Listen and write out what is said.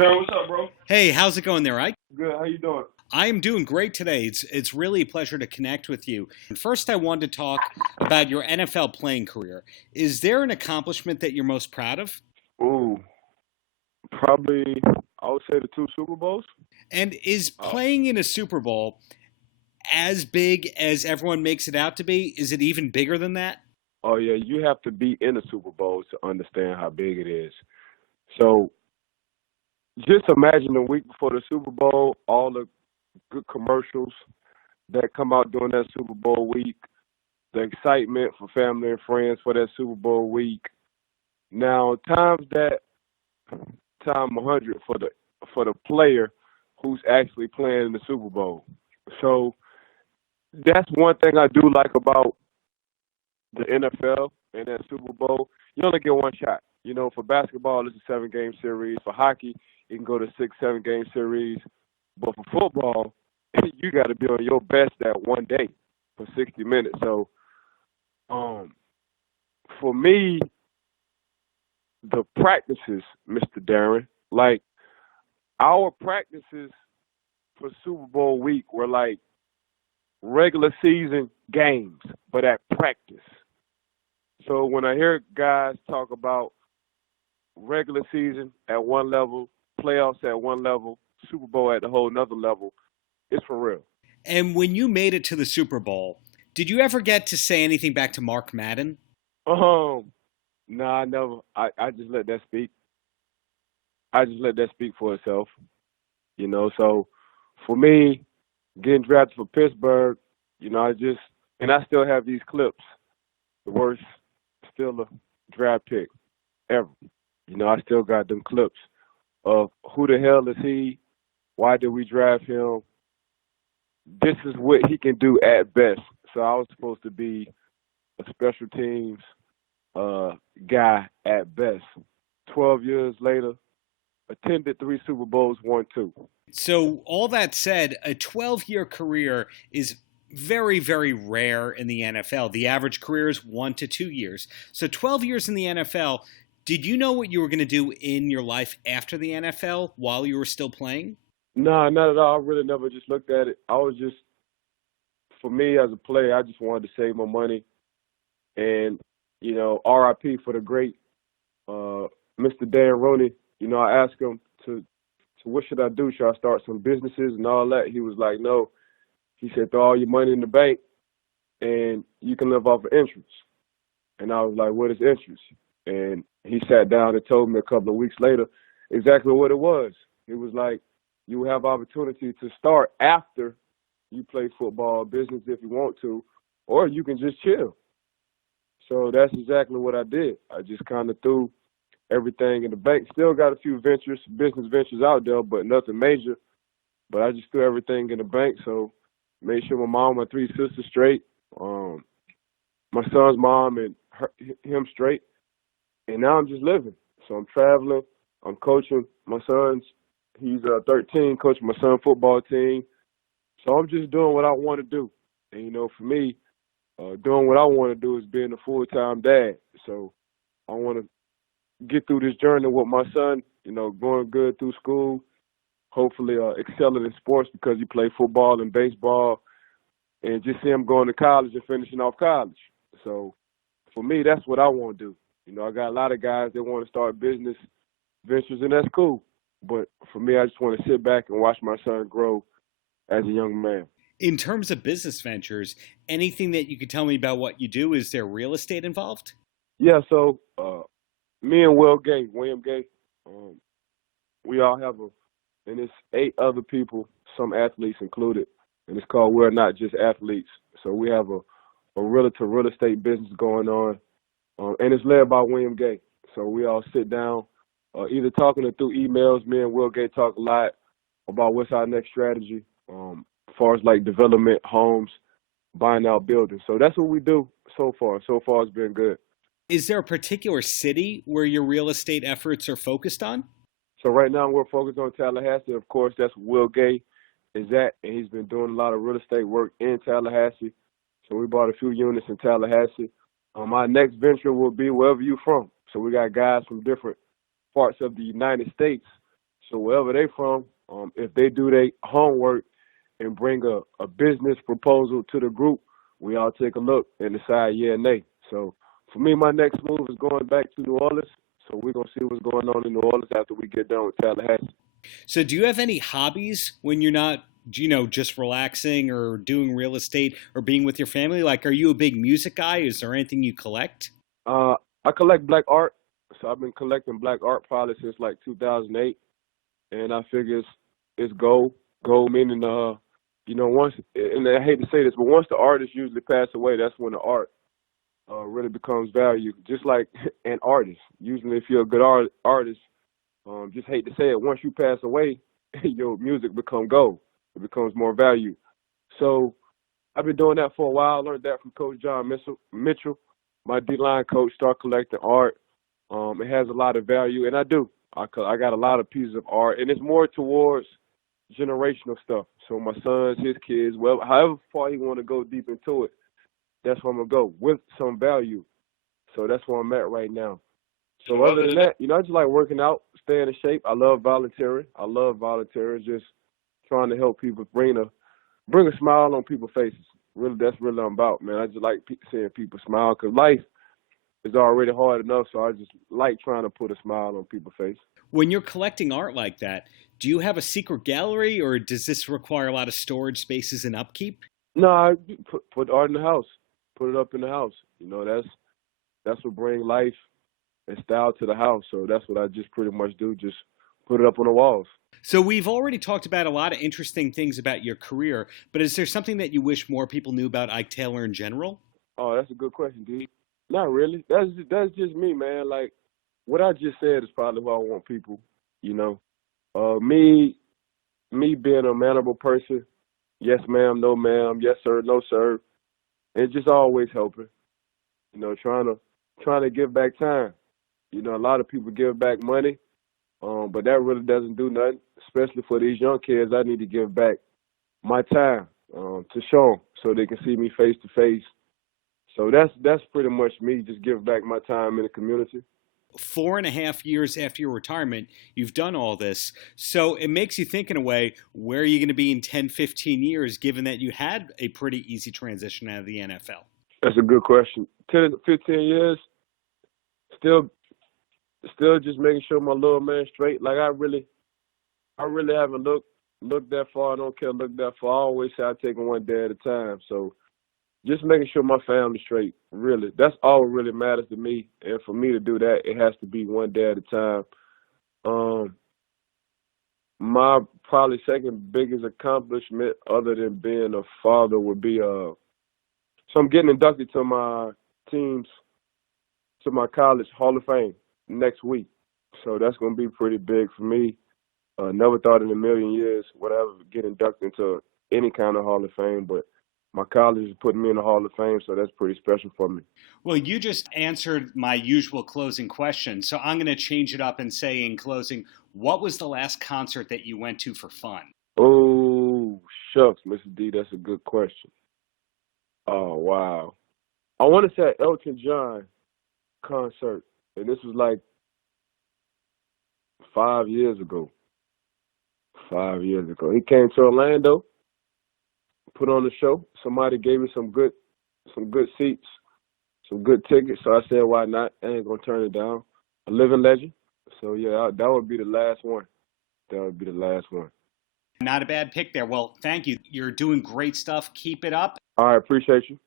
Darren, what's up, bro? Hey, how's it going there, Ike? Good. How you doing? I'm doing great today. It's really a pleasure to connect with you. First, I wanted to talk about your NFL playing career. Is there an accomplishment that you're most proud of? Ooh, probably I would say the two Super Bowls. And is Oh, playing in a Super Bowl as big as everyone makes it out to be? Is it even bigger than that? oh yeah, you have to be in the Super Bowl to understand how big it is. So just imagine the week before the Super Bowl, all the good commercials that come out during that Super Bowl week, the excitement for family and friends for that Super Bowl week. Now times that time 100 for the player who's actually playing in the Super Bowl. So that's one thing I do like about the NFL and that Super Bowl. You only get one shot. You know, for basketball, it's a 7-game series. For hockey, you can go to 6, 7-game series. But for football, you got to be on your best that one day for 60 minutes. So, for me, the practices, Mr. Darren, like our practices for Super Bowl week were like regular season games, but at practice. So when I hear guys talk about regular season at one level, playoffs at one level, Super Bowl at a whole nother level, it's for real. And when you made it to the Super Bowl, did you ever get to say anything back to Mark Madden? Um, nah, I never. I just let that speak. I just let that speak for itself. You know, so for me, getting drafted for Pittsburgh, you know, and I still have these clips. The worst Steeler draft pick ever. You know, I still got them clips of who the hell is he? Why did we draft him? This is what he can do at best. So I was supposed to be a special teams guy at best. 12 years later, attended 3 Super Bowls, won 2. So, all that said, a 12-year career is very, very rare in the NFL. The average career is 1 to 2 years. So, 12 years in the NFL, did you know what you were going to do in your life after the NFL while you were still playing? Nah, not at all. I really never just looked at it. I was just, for me as a player, I just wanted to save my money. And, you know, RIP for the great Mr. Dan Roney. You know, I asked him to what should I do? Should I start some businesses and all that? He was like, no. He said, throw all your money in the bank and you can live off of interest. And I was like, what is interest? And he sat down and told me a couple of weeks later exactly what it was. It was like, you will have opportunity to start after you play football business if you want to, or you can just chill. So that's exactly what I did. I just kind of threw everything in the bank. Still got a few business ventures out there, but nothing major. But I just threw everything in the bank. So made sure my mom, my 3 sisters straight, my son's mom and him straight. And now I'm just living. So I'm traveling. I'm coaching my son's. He's 13, coaching my son's football team. So I'm just doing what I want to do. And, you know, for me, doing what I want to do is being a full-time dad. So I want to get through this journey with my son, you know, going good through school, hopefully excelling in sports because he played football and baseball, and just see him going to college and finishing off college. So for me, that's what I want to do. You know, I got a lot of guys that want to start business ventures, and that's cool. But for me, I just want to sit back and watch my son grow as a young man. In terms of business ventures, anything that you could tell me about what you do? Is there real estate involved? Yeah, so me and William Gay, we all have and it's 8 other people, some athletes included, and it's called We're Not Just Athletes. So we have a realtor real estate business going on, and it's led by William Gay. So we all sit down, either talking or through emails. Me and Will Gay talk a lot about what's our next strategy, as far as like development, homes, buying out buildings. So that's what we do so far. So far, it's been good. Is there a particular city where your real estate efforts are focused on? So right now we're focused on Tallahassee. Of course, that's where Will Gay is at, and he's been doing a lot of real estate work in Tallahassee. So we bought a few units in Tallahassee. Our next venture will be wherever you're from. So we got guys from different parts of the United States. So wherever they from, if they do their homework and bring a business proposal to the group, we all take a look and decide yeah and nay. So for me, my next move is going back to New Orleans. So we're gonna see what's going on in New Orleans after we get done with Tallahassee. So do you have any hobbies when you're not, just relaxing or doing real estate or being with your family? Like, are you a big music guy? Is there anything you collect? I collect black art. So I've been collecting black art probably since like 2008, and I figure it's gold. Gold meaning once, and I hate to say this, but once the artist usually pass away, that's when the art really becomes value. Just like an artist. Usually, if you're a good artist, just hate to say it, once you pass away, your music become gold. It becomes more value. So I've been doing that for a while. I learned that from Coach John Mitchell, my D-line coach. Start collecting art. It has a lot of value, and I do. I got a lot of pieces of art, and it's more towards generational stuff. So my sons, his kids, well, however far he want to go deep into it, that's where I'm gonna go with some value. So that's where I'm at right now. So other than that, I just like working out, staying in shape. I love volunteering. Just trying to help people bring a smile on people's faces. Really, that's really what I'm about, man. I just like seeing people smile because life is already hard enough. So I just like trying to put a smile on people's face. When you're collecting art like that, do you have a secret gallery, or does this require a lot of storage spaces and upkeep? No, I put art in the house. Put it up in the house. That's what brings life and style to the house. So that's what I just pretty much do. Just put it up on the walls. So we've already talked about a lot of interesting things about your career, but is there something that you wish more people knew about Ike Taylor in general? Oh, that's a good question, D. Not really. That's just me, man. Like what I just said is probably what I want people, me being a mannerable person, yes ma'am, no ma'am, yes sir, no sir, and just always helping. Trying to give back time. A lot of people give back money, but that really doesn't do nothing. Especially for these young kids, I need to give back my time to show them so they can see me face to face. So that's pretty much me, just giving back my time in the community. 4.5 years after your retirement, you've done all this. So it makes you think in a way, where are you going to be in 10, 15 years, given that you had a pretty easy transition out of the NFL? That's a good question. 10 to 15 years, still just making sure my little man straight. Like I really haven't looked that far. I don't care look that far. I always say I take it one day at a time. So just making sure my family's straight, really. That's all that really matters to me. And for me to do that, it has to be one day at a time. My probably second biggest accomplishment other than being a father would be so I'm getting inducted to my college Hall of Fame next week. So that's going to be pretty big for me. Never thought in a million years would I ever get inducted into any kind of Hall of Fame, but my college is putting me in the Hall of Fame, so that's pretty special for me. Well, you just answered my usual closing question, so I'm going to change it up and say in closing, what was the last concert that you went to for fun? Oh, shucks, Mr. D, that's a good question. Oh, wow. I want to say Elton John concert, and this was like 5 years ago. 5 years ago. He came to Orlando, put on the show. Somebody gave me some good seats, some good tickets. So I said, why not? I ain't gonna turn it down. A living legend. So yeah, that would be the last one. That would be the last one. Not a bad pick there. Well, thank you. You're doing great stuff. Keep it up. All right, appreciate you.